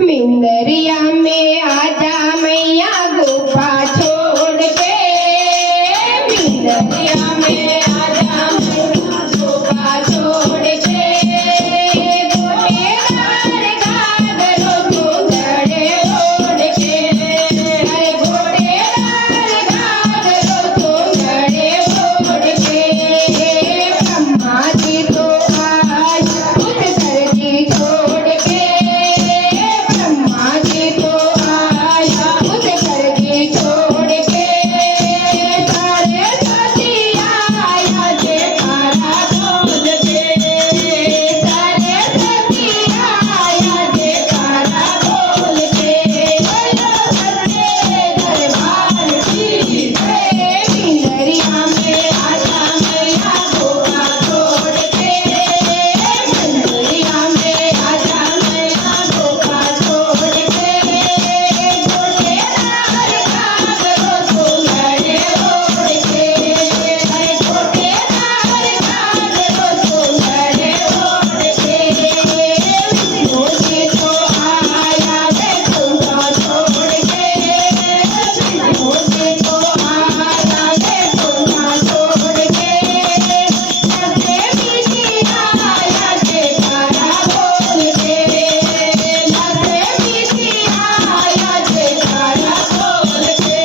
मिंदरिया में आजा मैया गुफा छोड़ के मिंदरिया में आजा मैया गुफा छोड़ के घोड़ेदार घाघरो चूंदड़े ओढ़ के अरे घोड़ेदार घाघरो चूंदड़े ओढ़ के ब्रह्मा जी तो आज खुद धरती छोड़ के ब्रह्मा जी तो आया खुद धरती छोड़ के सारे सतिया आया जयकारा बोल के सारे सतिया आया जयकारा बोल के बोलो सच्चे दरबार की जय मिंदरिया में आजा मैया गोगा छोड़ के मिंदरिया में आजा मैया गोगा छोड़ के घोड़ेदार घाघरो चूंदड़े ओढ़ के अरे घोड़ेदार घाघरो चूंदड़े ओढ़ के मोती तो आया बैकुंठा छोड़ के मोती तो आया बैकुंठा छोड़ के लगे बिटिया आया जयकारा बोल के लगे बिटिया आया जयकारा बोल के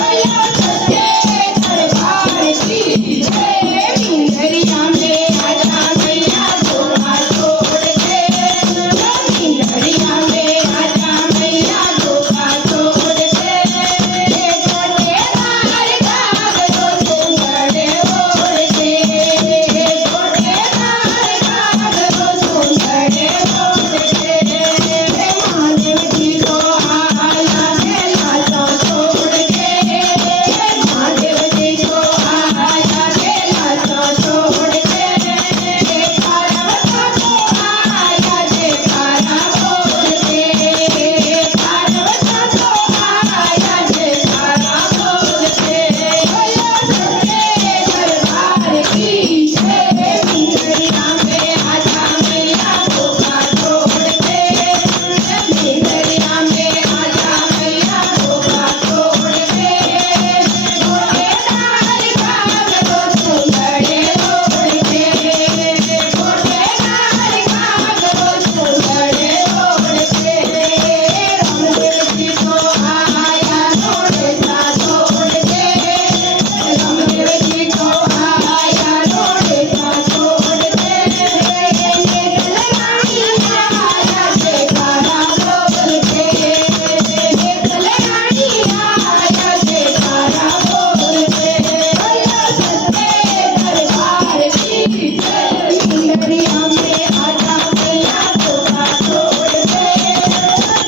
बोलो सच्चे दरबार की जय मिंदरिया में आजा मैया गोगा छोड़ के मिंदरिया में आजा मैया गोगा छोड़ के घोड़ेदार घाघरो चूंदड़े ओढ़ के घोड़ेदार घाघरो चूंदड़े ओढ़ के महादेव जी को आया है लाचा छोड़ के महादेव जी को आया है लाचा छोड़ के पार्वता को आया जयकारा बोल के पार्वता को आया जयकारा बोल के बोलो सच्चे दरबार की जय मिंदरिया में आजा मैया गोगा छोड़ के मिंदरिया में आजा मैया गोगा छोड़ के घोड़ेदार घाघरो चूंदड़े ओढ़ के घोड़ेदार घाघरो चूंदड़े ओढ़ के रामदेव जी को आया रोड़ेसा छोड़ के रामदेव जी को आया रोड़ेसा छोड़ के कल्याणी आया जयकारा बोल के कल्याणी आया जयकारा बोल के बोलो सच्चे दरबार की जय मिंदरिया में आजा मैया गोगा छोड़ के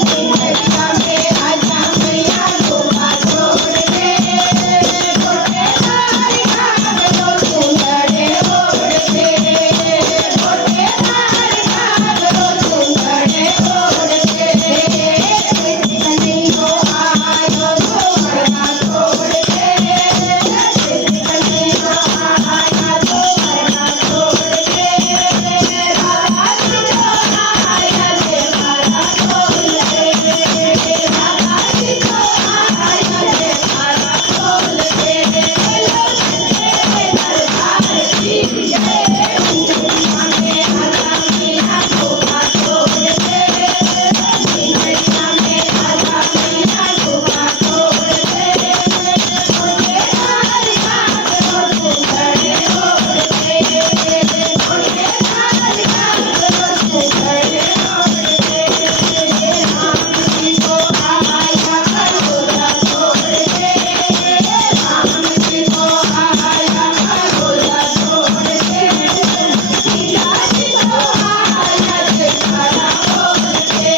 मिंदरिया में आजा मैया गोगा छोड़ के घोड़ेदार घाघरो चूंदड़े ओढ़ के घोड़ेदार घाघरो चूंदड़े ओढ़ के कन्हैया आयो गोवर्धा छोड़ के कन्हैया आया गोवर्धा छोड़ के राधा जी को आया जयकारा बोल के राधा जी को आया जयकारा बोल के बोलो सच्चे दरबार की जय मिंदरिया में आजा मैया गोगा छोड़ के मिंदरिया में आजा मैया गोगा छोड़ के घोड़ेदार घाघरो चूंदड़े ओढ़ के घोड़ेदार घाघरो चूंदड़े ओढ़ के राम जी को आया खरगोरा छोड़ के राम जी को आया खरगोरा छोड़ के सीता जी को आया जयकारा बोल के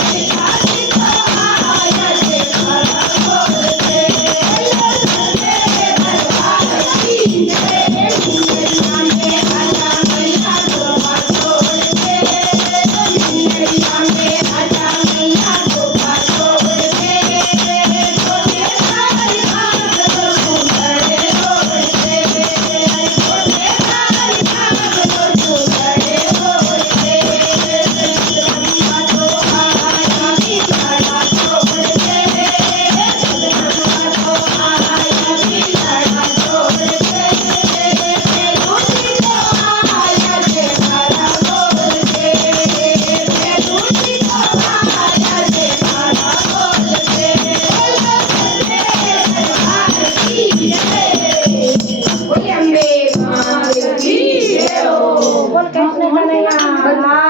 सीता जी को आया जयकारा बोल के बोलो सच्चे दरबार की जय मिंदरिया में आजा मैया गोगा छोड़ के मिंदरिया में आजा मैया गोगा छोड़ के घोड़ेदार घाघरो चूंदड़े ओढ़ के घोड़ेदार घाघरो કનૈયા